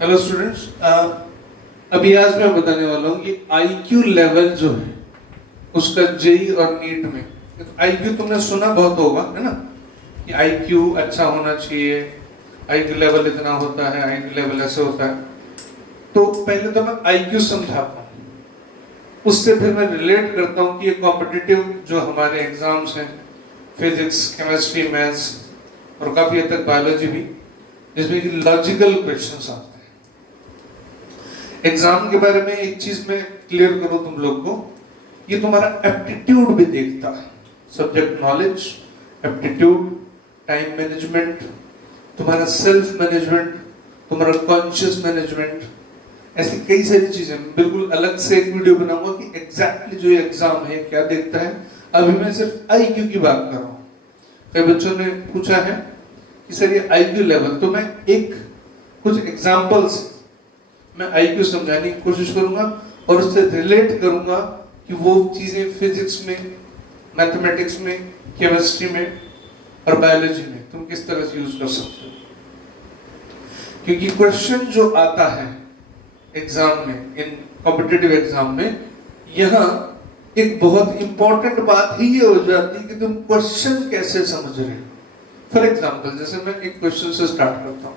Hello students, अभी आज मैं बताने वाला हूँ कि आईक्यू लेवल जो है उसका जेई और नीट में। आईक्यू तुमने सुना बहुत होगा, है ना, कि आईक्यू अच्छा होना चाहिए, आईक्यू लेवल इतना होता है, आईक्यू लेवल ऐसे होता है। तो पहले तो मैं आईक्यू समझाता हूँ, उससे फिर मैं रिलेट करता हूँ कि ये कॉम्पिटिटिव जो हमारे एग्जाम्स हैं, फिजिक्स, केमिस्ट्री, मैथ्स और काफी हद तक बायोलॉजी भी, जिसमें कि लॉजिकल क्वेश्चंस आते हैं। एग्जाम के बारे में एक चीज मैं क्लियर करूं तुम लोग को, ये तुम्हारा एप्टीट्यूड भी देखता है, subject knowledge, aptitude, time management, तुम्हारा सेल्फ मैनेजमेंट, तुम्हारा कॉन्शियस मैनेजमेंट, ऐसी कई सारी चीजें। बिल्कुल अलग से एक वीडियो बनाऊंगा कि एग्जैक्टली जो एग्जाम है क्या देखता है। अभी मैं सिर्फ आईक्यू की बात कर रहा हूँ। कई बच्चों ने पूछा है कि सर ये आईक्यू लेवल, तो मैं एक कुछ एग्जांपल्स मैं आईक्यू समझाने की कोशिश करूंगा और उससे रिलेट करूंगा कि वो चीजें फिजिक्स में, मैथमेटिक्स में, केमिस्ट्री में और बायोलॉजी में तुम किस तरह से यूज कर सकते हो। क्योंकि क्वेश्चन जो आता है एग्जाम में, इन कॉम्पिटिटिव एग्जाम में, यहाँ एक बहुत इंपॉर्टेंट बात ही ये हो जाती है कि तुम क्वेश्चन कैसे समझ रहे हो। फॉर एग्जाम्पल, जैसे मैं एक क्वेश्चन से स्टार्ट करता हूँ।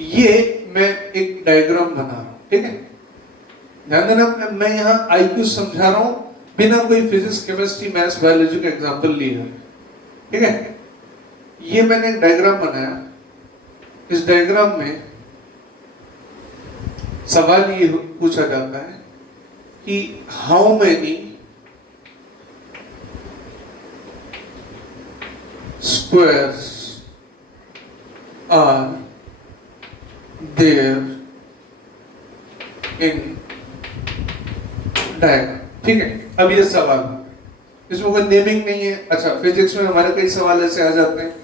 ये मैं एक डायग्राम बना रहा हूं, ठीक है। ध्यान देना, मैं यहाँ आईक्यू समझा रहा हूं बिना कोई फिजिक्स, केमिस्ट्री, मैथ्स, बायोलॉजी का एग्जांपल लिए हुए, ठीक है। ये मैंने एक डायग्राम बनाया। इस डायग्राम में सवाल ये पूछा जाता है कि how many squares are there in diagram, ठीक है। अब ये सवाल, इसमें कोई नेमिंग नहीं है। अच्छा, फिजिक्स में हमारे कई सवाल ऐसे आ जाते हैं,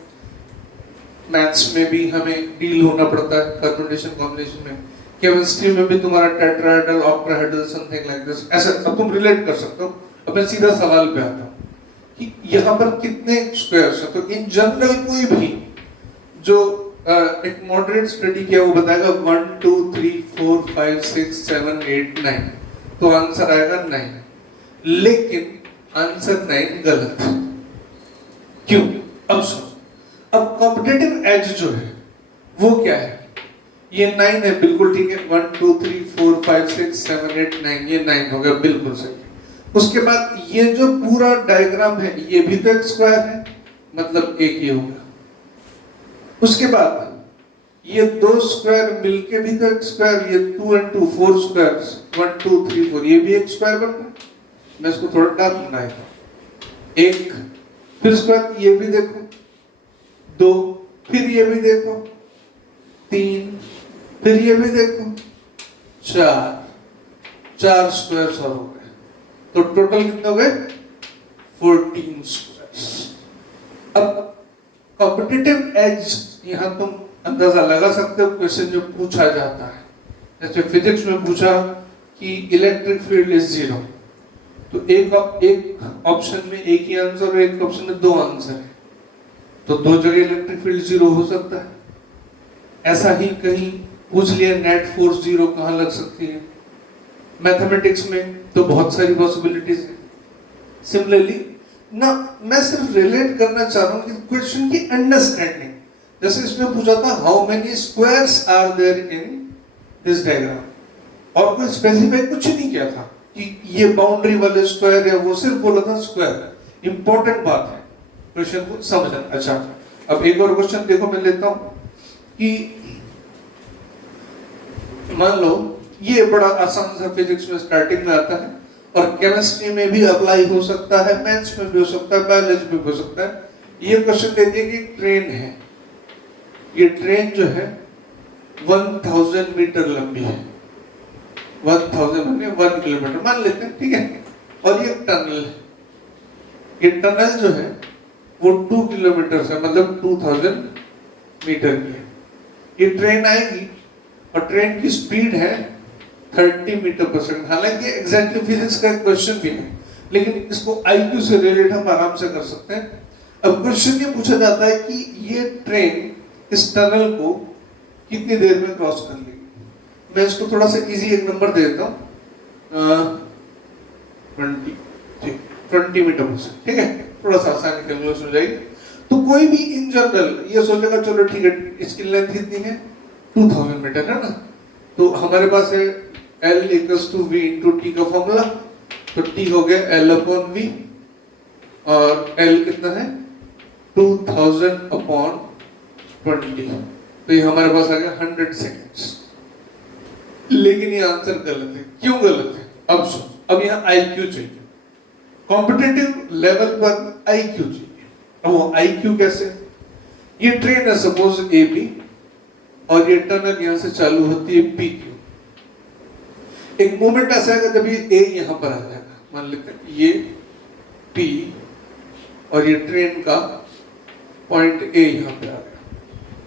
मैथ्स में भी हमें डील होना पड़ता है परम्यूटेशन कॉम्बिनेशन में, केमिस्ट्री में भी तुम्हारा tetrahedral, octahedral, something like this, ऐसा। अब तुम रिलेट कर सकते हो। अब मैं सीधा सवाल पे आता हूँ कि यहाँ पर कितने स्क्वायर्स हैं। तो इन जनरल कोई भी जो एक मॉडरेट स्टडी किया वो बताएगा 1 2 3 4 5 6 7 8 9, तो आंसर आएगा 9। लेकिन आंसर 9 गलत है। क्यों? अब सुनो। अब कॉम्पिटिटिव एज जो है वो क्या है? ये 9 है, बिल्कुल ठीक है। 1 2 3 4 5 6 7 8 9, ये 9 हो गया, बिल्कुल सही। उसके बाद ये जो पूरा डायग्राम है ये भी तो एक स्क्वायर है, मतलब एक ये होगा। उसके बाद ये दो स्क्वायर मिलके भी तो एक स्क्वायर, ये 2 and 2 4 स्क्वायर्स, 1 2 3 4, ये भी एक स्क्वायर बनता है। मैं इसको थोड़ा डार्क बनाएगा, एक, फिर स्क्वायर, ये भी देखो 2, फिर ये भी देखो 3, फिर ये भी देखो 4 स्क्वायर्स और हो गए। तो टोटल कितने हो गए? 14 स्क्वायर्स। अब कॉम्पिटिटिव एज यहां तुम अंदाजा लगा सकते हो क्वेश्चन जो पूछा जाता है। जैसे फिजिक्स में पूछा कि इलेक्ट्रिक फील्ड इज 0, तो एक ऑप्शन में एक ही आंसर और एक ऑप्शन में दो आंसर है, तो दो जगह इलेक्ट्रिक फील्ड 0 हो सकता है। ऐसा ही कहीं पूछ लिया नेट फोर्स 0 कहां लग सकती है। मैथमेटिक्स में तो बहुत सारी पॉसिबिलिटीज है। सिमिलरली ना, मैं सिर्फ रिलेट करना चाह रहा हूं कि क्वेश्चन की अंडरस्टैंडिंग। जैसे इसमें पूछा था how many squares are there in this diagram, और कोई स्पेसिफाई कुछ नहीं किया था कि ये बाउंड्री वाले स्क्वायर है, वो सिर्फ बोला था स्क्वायर। इंपॉर्टेंट बात है क्वेश्चन को समझना। अच्छा, अब एक और क्वेश्चन देखो, मैं लेता हूं कि मान लो ये बड़ा आसान सा फिजिक्स में स्टार्टिंग में आता है और केमिस्ट्री में भी अप्लाई हो सकता है, मैथ्स में भी हो सकता है, बायोलॉजी में भी हो सकता है। ये क्वेश्चन दे दिया कि ट्रेन है, ये ट्रेन जो है 1000 मीटर लंबी है, 1000 माने 1 किलोमीटर मान लेते हैं, ठीक है। और ये टनल है, ये टनल जो है वो 2 किलोमीटर है, मतलब 2000 मीटर की है। ये ट्रेन आएगी और ट्रेन की स्पीड है 30 मीटर पर सेकंड। हालांकि एग्जैक्टली फिजिक्स का क्वेश्चन भी है, लेकिन इसको आईक्यू से रिलेट हम आराम से कर सकते हैं। अब क्वेश्चन ये पूछा जाता है कि ये ट्रेन इस टनल को कितनी देर में क्रॉस कर लेगी। मैं इसको थोड़ा सा इजी एक नंबर दे देता हूँ, 20 मीटर, ठीक है, थोड़ा सा आसान कैलकुलेशन हो जाएगी। तो कोई भी इन जनरल ये सोचेगा चलो ठीक है इसकी लेंथ कितनी है 2000 मीटर है ना, तो हमारे पास है L equals to V into T का फॉर्मूला, तो T हो गया L अपॉन V और L कितना है 2000 अपॉन 20, तो ये हमारे पास आ गया 100 सेकेंड्स। लेकिन ये आंसर गलत है। क्यों गलत है? अब सुन, अब यहाँ IQ चाहिए, कॉम्पिटिटिव लेवल पर IQ चाहिए। अब वो IQ कैसे? ये ट्रेन है सपोज AB और ये टनल यहां से चालू होती है PQ। एक मोमेंट ऐसा आएगा जब ये A यहां पर आ जाएगा, मान लेते हैं ये P और ये ट्रेन का पॉइंट A यहां पे आ गया।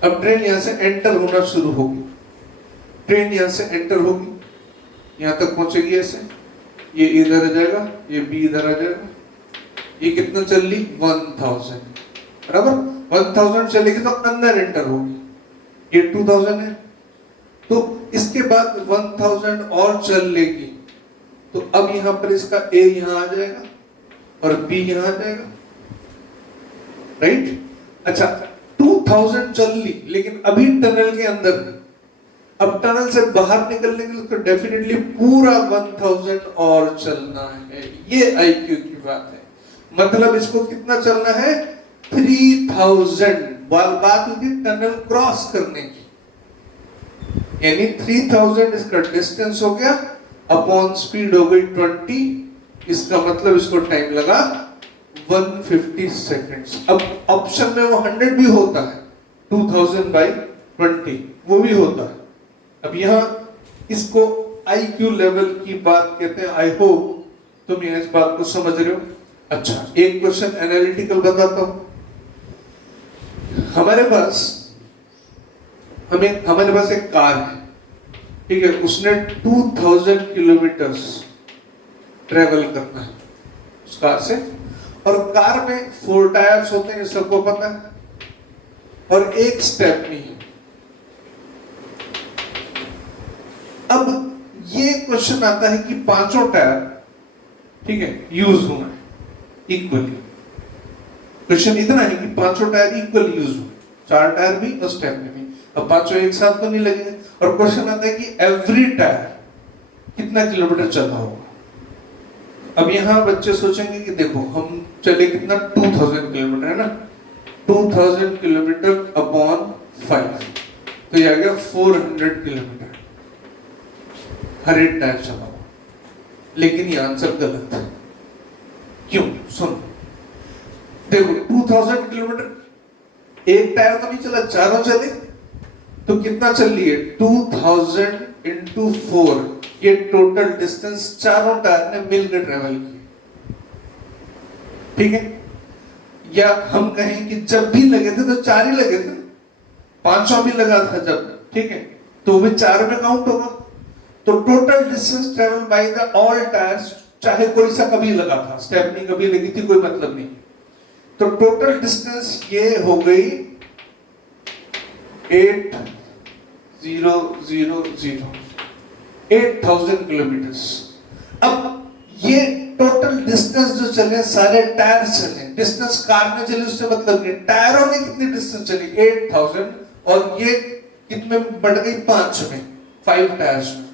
अब ट्रेन यहां से एंटर होना शुरू होगी, ट्रेन यहां से एंटर होगी, यहां तक पहुंचेगी ऐसे, ये इधर आ जाएगा, ये B इधर आ जाएगा, ये कितना चल ली 1000, बराबर 1000 चलेगी तो अंदर एंटर होगी, ये 2000 है, तो इसके बाद 1000 और चल लेगी, तो अब यहां पर इसका A यहां आ जाएगा और B यहां आ जाएगा, राइट। अच्छा 2000 चल ली लेकिन अभी टनल के अंदर नहीं, अब टनल से बाहर निकलने के लिए तो डेफिनेटली पूरा 1000 और चलना है, ये IQ की बात है। मतलब इसको कितना चलना है 3000, बात होती है टनल क्रॉस करने की, यानी 3000 इसका डिस्टेंस हो गया अपॉन स्पीड हो गई 20, इसका मतलब इसको टाइम लगा 150 सेकेंड्स। अब ऑप्शन में वो 100 भी होता है, 2000 बाई 20 वो भी होता है। अब यहाँ इसको IQ लेवल की बात कहते हैं। आई होप तुम इस बात को समझ रहे हो। अच्छा एक क्वेश्चन एनालिटिकल बताता हूं। हमारे पास एक कार है, ठीक है, उसने 2000 किलोमीटर्स ट्रेवल करना है उस कार से, और कार में 4 टायर्स होते हैं, सबको पता है, और एक स्टेपनी है। अब ये क्वेश्चन आता है कि पांचों टायर, ठीक है, यूज होना है इक्वली। क्वेश्चन इतना है कि पांचों टायर इक्वली यूज हो, 4 टायर भी और स्टेपनी भी। अब पांचों एक साथ तो नहीं लगेंगे, और क्वेश्चन आता है कि एवरी टायर कितना किलोमीटर चला होगा। अब यहां बच्चे सोचेंगे कि देखो हम चले कितना 2000 किलोमीटर है ना, 2000 किलोमीटर अपॉन 5, तो ये आ गया 400 किलोमीटर हर एक टायर चला हुआ। लेकिन ये आंसर गलत है। क्यों? सुन, देखो 2000 किलोमीटर एक टायर तो नहीं चला, चारों चले, तो कितना चल रही है 2000 इंटू 4, ये टोटल डिस्टेंस चारों टायर ने मिलकर ट्रेवल की, ठीक है। या हम कहें कि जब भी लगे थे तो 4 ही लगे थे, पांचों भी लगा था जब, ठीक है, तो वो 4 में काउंट होगा। तो total distance travel by the all tyres, चाहे कोई सा कभी लगा था, स्टेपनी कभी लगी थी, कोई मतलब नहीं, तो टोटल डिस्टेंस ये हो गई 8000 किलोमीटर्स। अब ये टोटल डिस्टेंस जो चले, सारे टायर चले, डिस्टेंस कार ने चली उससे मतलब नहीं, टायरों ने कितनी डिस्टेंस चली 8000, और ये कितने बढ़ गई 5 में, 5 टायर्स में,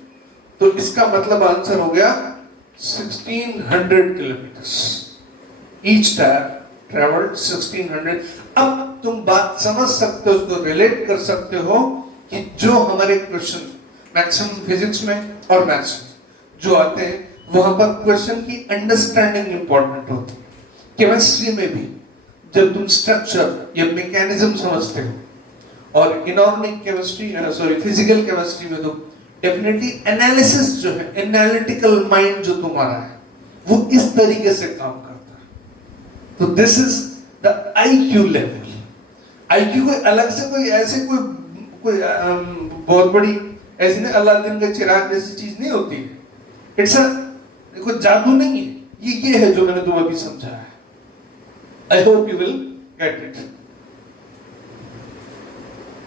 तो इसका मतलब आंसर हो गया 1600 किलोमीटर्स। Each tyre travelled 1600। अब तुम बात समझ सकते हो, उसको रिलेट कर सकते हो कि जो हमारे क्वेश्चन मैक्सिमम फिजिक्स में और मैथ्स में जो आते हैं, वहां पर क्वेश्चन की अंडरस्टैंडिंग इंपॉर्टेंट होती है। केमिस्ट्री में भी जब तुम स्ट्रक्चर या मैकेनिज्म समझते हो, और इनऑर्गेनिक केमिस्ट्री फिजिकल केमिस्ट्री में तो डेफिनेटली एनालिसिस जो है, एनालिटिकल माइंड जो तुम्हारा है, वो इस तरीके से काम करता है। तो this is the IQ level. IQ कोई अलग से कोई ऐसे कोई बहुत बड़ी ऐसी ना अलादीन का चिराग जैसी चीज नहीं होती है। इट्स कोई जादू नहीं है, ये है जो मैंने तुम्हें अभी समझाया है। I hope you will get it.